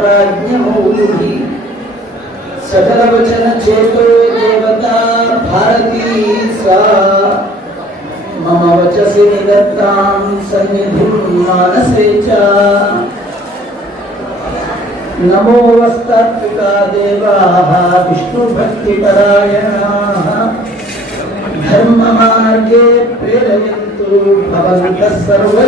ప్రాజ్ఞమౌలి। సకలవచన చేతో దేవత భారతీ సా మమ వచసి నిదత్తాం సన్నిధిం మానసే చ। నమో వస్తాత్వికా దేవాః విష్ణు భక్తి పరాయణాః ధర్మ మార్గే ప్రేరయంతు భవంతః సర్వే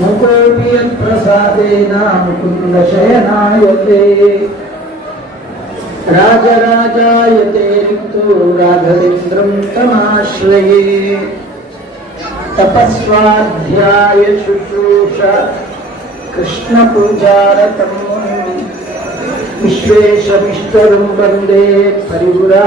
ముకోపి యత్ప్రసాదేన ముకుంద శయనాయతే. రాజరాజాయతే రిక్తో రాఘవేంద్రం తమాశ్రయే. తపస్వాధ్యాయ శుశ్రూష కృష్ణ పూజారతం వందే పరిపురా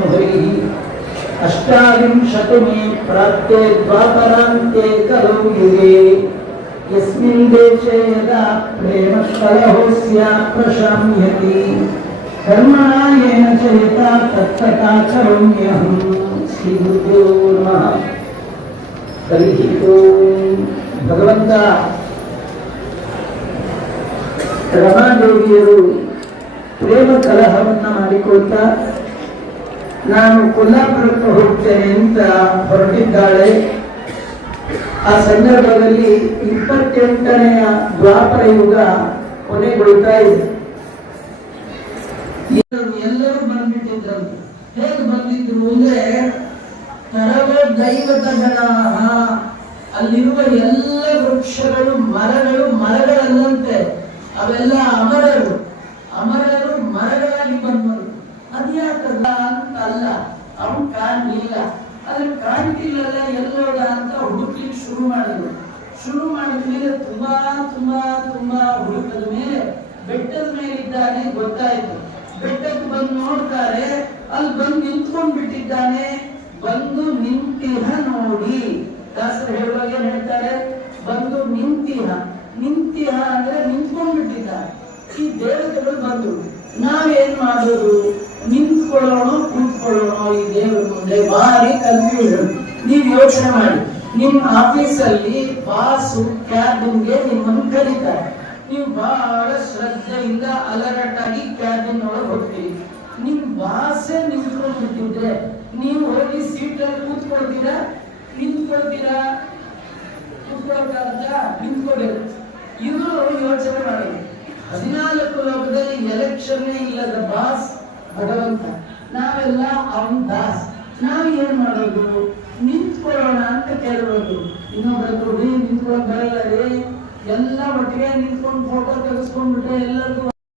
अष्टाविंशतमे प्राप्ते द्वापरान्ते कलौ युगे यस्मिन् देशे यदा प्रेमकलहो स्यात् प्रशाम्यति कर्मणा येन च यथा तत्तथा करोम्यहं श्रीगुरुभ्यो नमः हरिः ओम् ಭಗವಂತ ರಮಾದೇವಿಯರು ಪ್ರೇಮ ಕಲಹವನ್ನ ಮಾಡಿಕೊಳ್ತಾ ನಾನು ಕೊಲ್ಲಾಪುರಕ್ಕೆ ಹೋಗ್ತೇನೆ ಅಂತ ಹೊರಟಿದ್ದಾಳೆ. ಆ ಸಂದರ್ಭದಲ್ಲಿ ಇಪ್ಪತ್ತೆಂಟನೆಯ ದ್ವಾಪರ ಯುಗ ಕೊನೆಗೊಳ್ತಾ ಇದೆ. ಎಲ್ಲರೂ- ಬಂದ್ಬಿಟ್ಟಿದ್ರಂತೆ ಹೇಗೆ ಬಂದಿದ್ರು ಅಂದ್ರೆ ತರವ ಜನಾಹ ಅಲ್ಲಿರುವ ಎಲ್ಲ ವೃಕ್ಷಗಳು, ಮರಗಳು, ಮರಗಳಲ್ಲಂತೆ, ಅವೆಲ್ಲ ಅಮರರು ಮರಗಳಾಗಿ ಬಂದರು ಅದ್ಯಾಕದ ಅಂತ ಅಲ್ಲ ಅವನ್ ಇಲ್ಲ. ಆದ್ರೆ ಕಾಣ್ತಿಲ್ಲಲ್ಲ ಎಲ್ಲೋಡ ಅಂತ ಹುಡುಕ್ಲಿಕ್ಕೆ ಶುರು ಮಾಡಿದ್ರು. ಶುರು ಮಾಡಿದ ಮೇಲೆ ತುಂಬಾ ತುಂಬಾ ತುಂಬಾ ಹುಡುಕದ ಮೇಲೆ ಬೆಟ್ಟದ ಮೇಲೆ ಇದ್ದಾನೆ ಗೊತ್ತಾಯ್ತು. ಬೆಟ್ಟಕ್ಕೆ ಬಂದು ನೋಡ್ತಾರೆ, ಅಲ್ಲಿ ಬಂದು ನಿಂತ್ಕೊಂಡ್ ಬಿಟ್ಟಿದ್ದಾನೆ. ಬಂದು ನಿಂತಿಹ ನೋಡಿ. ದಾಸರು ಹೇಳುವಾಗ ಏನ್ ಹೇಳ್ತಾರೆ? ಬಂದು ನಿಂತಿಹ. ನಿಂತಿಹ ಅಂದ್ರೆ ನಿಂತ್ಕೊಂಡ್ ಬಿಟ್ಟಿದ್ದಾರೆ ಈ ದೇವತೆಗಳು ಬಂದು, ನಾವೇನ್ ಮಾಡೋದು? ನಿಂತ್ಕೊಳ್ಳೋಣ ಕುಂತ್ಕೊಳ್ಳೋಣ ಈ ದೇವರ ಮುಂದೆ ಭಾರಿ ಕನ್ಫ್ಯೂಷನ್ ನೀವ್ ಯೋಚನೆ ಮಾಡಿ. ನಿಮ್ ಆಫೀಸಲ್ಲಿ ಬಾಸು ಕ್ಯಾಬಿನ್ಗೆ ನಿಮ್ಮನ್ನು ಕರೀತಾರೆ. ನೀವು ಬಹಳ ಶ್ರದ್ಧೆಯಿಂದ ಅಲರ್ಟ್ ಆಗಿ ಕ್ಯಾಬಿನ್ ಒಳಗೆ ಹೋಗ್ತೀರಿ. ನಿಮ್ ಬಾಸೆ ನಿಂತ್ಕೊಂಡ್ಬಿಟ್ಟಿದ್ರೆ ನೀವು ಹೋಗಿ ಸೀಟಲ್ಲಿ ಕೂತ್ಕೊಳ್ತೀರಾ? ನಿಂತ್ಕೊಳ್ತೀರಾ? ಕೂತ್ಕೊಳಕ್ಕಾಗತ್ತಾ ನಿಂತ್ಕೋಬೇಕು ಇವರು ಯೋಚನೆ ಮಾಡಿ. ಹದಿನಾಲ್ಕು ಲೋಕದಲ್ಲಿ ಎಲೆಕ್ಷನ್ ಇಲ್ಲದ ಬಾಸ್ ಭಗವಂತ. ನಾವೆಲ್ಲ ಅವನ್ ದಾಸ್ ನಾವ್ ಏನ್ ಮಾಡೋದು? ನಿಂತ್ಕೊಳ್ಳೋಣ ಅಂತ ಕೇಳೋದು ಇನ್ನೊಬ್ರು ನಿಂತ್ಕೊಂಡ್ ಬರಲ್ಲ ರೀ. ಎಲ್ಲ ಒಟ್ಟಿಗೆ ನಿಂತ್ಕೊಂಡು ಫೋಟೋ ತೆಗೆಸ್ಕೊಂಡ್ಬಿಟ್ರೆ ಎಲ್ಲರಿಗೂ